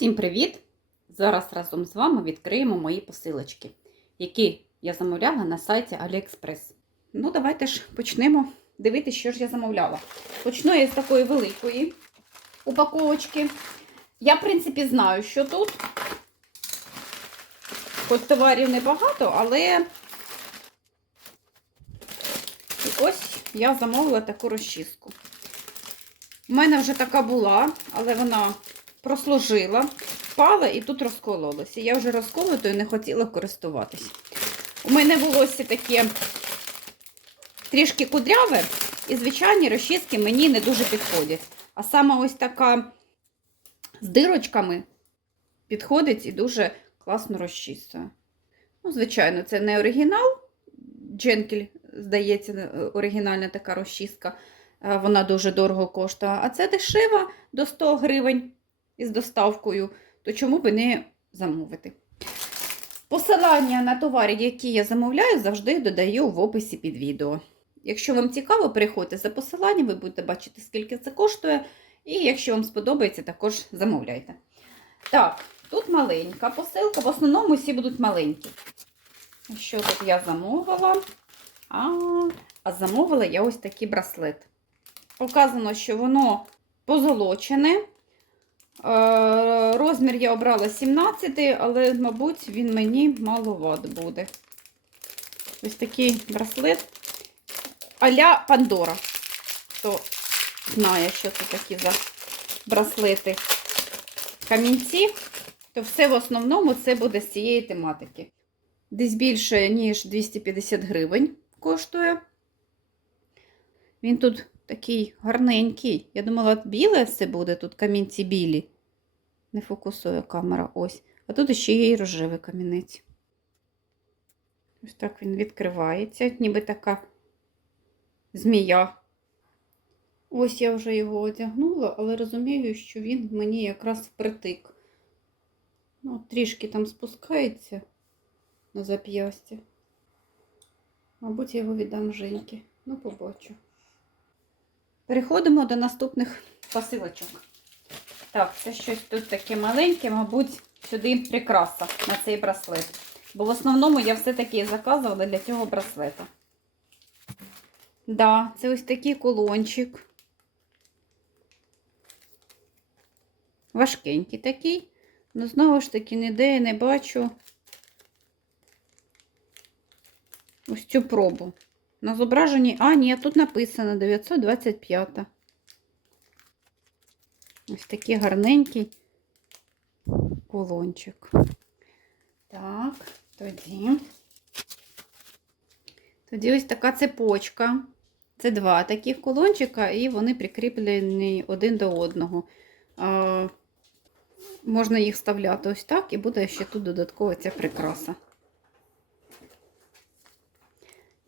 Всім привіт! Зараз разом з вами відкриємо мої посилочки, які я замовляла на сайті AliExpress. Ну, давайте ж почнемо дивитися, що ж я замовляла. Почну я з такої великої упаковочки. Я, в принципі, знаю, що тут. Хоч товарів небагато, але І ось я замовила таку розчіску. У мене вже така була, але вона прослужила, впала і тут розкололася. Я вже розколотою не хотіла користуватись. У мене волосся таке трішки кудряве, і звичайні розчіски мені не дуже підходять. А саме ось така з дирочками підходить і дуже класно розчісує. Ну, звичайно, це не оригінал. Дженкель, здається, оригінальна така розчіска. Е, Вона дуже дорого коштує. А це дешева до 100 гривень із доставкою, то чому би не замовити? Посилання на товари, які я замовляю, завжди додаю в описі під відео. Якщо вам цікаво, переходьте за посиланням, ви будете бачити, скільки це коштує. І якщо вам сподобається, також замовляйте. Так, тут маленька посилка, в основному всі будуть маленькі. Що тут я замовила? А, а замовила я ось такий браслет. Показано, що воно позолочене. Е, Розмір я обрала 17, але, мабуть, він мені маловат буде. Ось такий браслет а-ля Пандора. Хто знає, що це такі за браслети камінці, то все в основному це буде з цієї тематики. Десь більше, ніж 250 гривень коштує. Він тут такий гарненький. Я думала, біле все буде, тут камінці білі. Не фокусує камера ось. А тут ще є і рожевий камінець. Ось так він відкривається, ніби така змія. Ось я вже його одягнула, але розумію, що він мені якраз впритик. Ну, трішки там спускається на зап'ястя. Мабуть, я його віддам Женьки. Ну, побачу. Переходимо до наступних посилочок. Так, це щось тут таке маленьке, мабуть, сюди прикраса на цей браслет. Бо в основному я все-таки заказувала для цього браслета. Да, це ось такий кулончик. Важкенький такий. Ну, знову ж таки, ніде я не бачу ось цю пробу. На зображенні, а, ні, тут написано 925. Ось такий гарненький кулончик. Так, тоді. Тоді ось така цепочка. Це два таких кулончика, і вони прикріплені один до одного. А, можна їх вставляти ось так, і буде ще тут додаткова ця прикраса.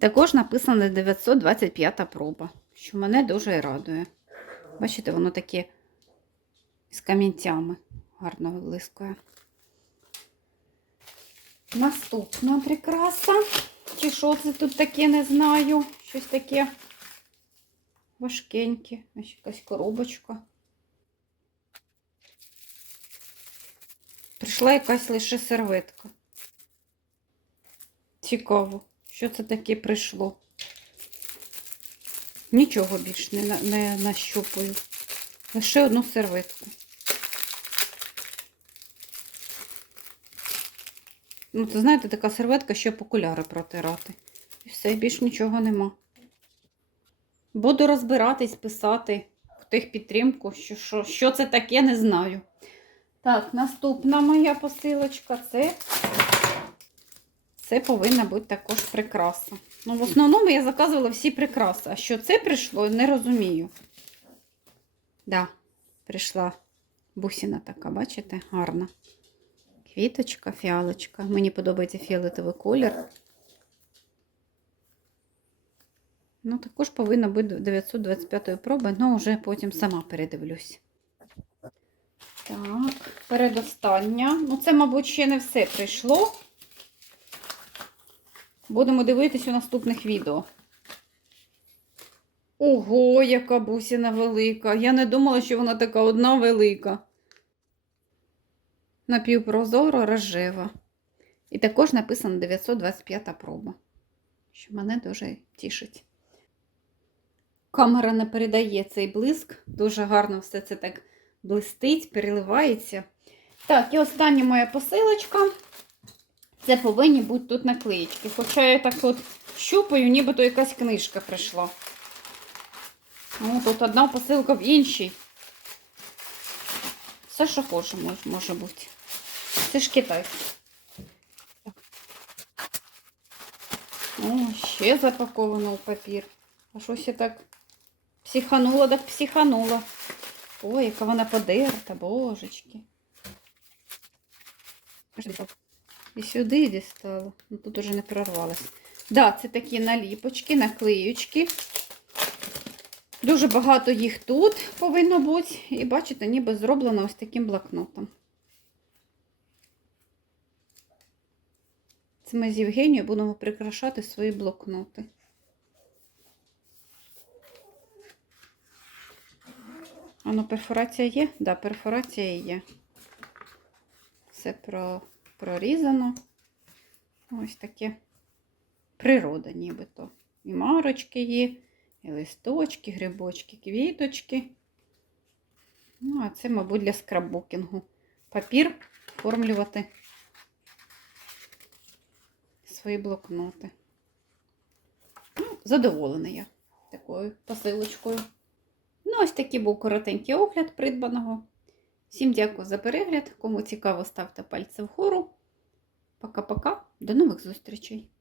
Також написано 925 проба, що мене дуже радує. Бачите, воно таке з камінцями гарно вилискує. Наступна прикраса. Чи що це тут таке, не знаю. Щось таке важкеньке. Якась коробочка. Прийшла якась лише серветка. Цікаво, що це таке прийшло. Нічого більш не, не нащупую. Лише одну серветку. Ну, це, знаєте, така серветка, щоб окуляри протирати. І все, більш нічого нема. Буду розбиратись, писати в тих підтримку, що, що, що це таке, не знаю. Так, наступна моя посилочка це, це повинна бути також прикраса. Ну, в основному я заказувала всі прикраси. А що це прийшло, не розумію. Да, прийшла бусина така, бачите, гарна. Квіточка, фіалочка. Мені подобається фіолетовий колір. Ну, також повинна бути 925 проби, але вже потім сама передивлюсь. Так, передостання. Ну, це, мабуть, ще не все прийшло. Будемо дивитись у наступних відео. Ого, яка бусина велика. Я не думала, що вона така одна велика. напівпрозоро рожева. І також написано 925 проба, що мене дуже тішить. Камера не передає цей блиск, дуже гарно все це так блистить, переливається. Так, і остання моя посилочка. Це повинні бути тут наклеїчки. Хоча я так от щупаю, нібито якась книжка прийшла. О, тут одна посилка в іншій. Все, що хоче, може бути. Це ж Китай. О, ще запаковано у папір. А щось я так психанула, так психанула. Ой, яка вона подерта, божечки. І сюди дістала. Ну тут уже не прорвалась. Да, це такі наліпочки, наклеючки. Дуже багато їх тут повинно бути. І бачите, ніби зроблено ось таким блокнотом. Це ми з Євгенією будемо прикрашати свої блокноти. А ну, перфорація є? Так, да, перфорація є. Все про, прорізано. Ось таке природа нібито. І марочки є, і листочки, грибочки, квіточки. Ну, а це, мабуть, для скраббукінгу. Папір оформлювати свої блокноти. Ну, задоволена я такою посилочкою. Ну, ось такий був коротенький огляд придбаного. Всім дякую за перегляд. Кому цікаво, ставте пальці вгору. Пока-пока. До нових зустрічей!